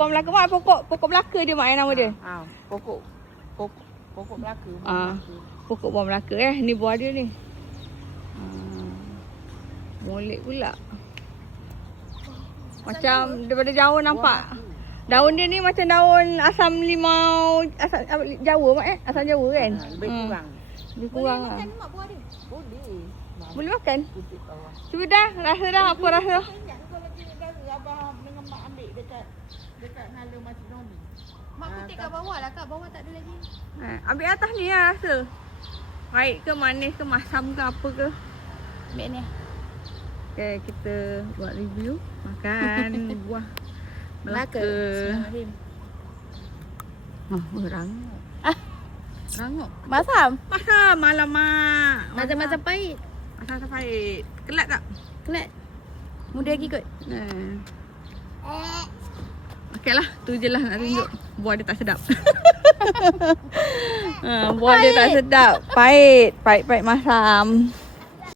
Pokok Melaka mak pokok Melaka dia mak nama dia. Pokok Melaka. Pokok buah Melaka ni buah dia ni. Molek pula. Macam daripada jauh nampak. Daun dia ni macam daun asam limau, asam Jawa mak asam Jawa kan? Lebih kurang. Lebih kurang lah. Boleh makan mak buah dia? Boleh. Boleh makan? Putih bawah. Cuba dah, rasa dah apa rasa? Ingat kau lagi abang dengan mak ambil dekat Ngala Masjid Nabi. Mak putih kat bawah lah kak. Bawah tak ada lagi. Ambil atas ni lah rasa. Baik ke manis ke masam ke apa ke? Ambil ni. Okay, kita buat review makan buah Melaka. Rangup. Rangup. Masam? Masam alamak. Masam-masam pahit. Masam pahit. Kelat tak? Kelat. Mudah lagi kot. Okey lah, tu je lah nak tunjuk. Buah dia tak sedap. Buah dia tak sedap. Pahit. Pahit masam.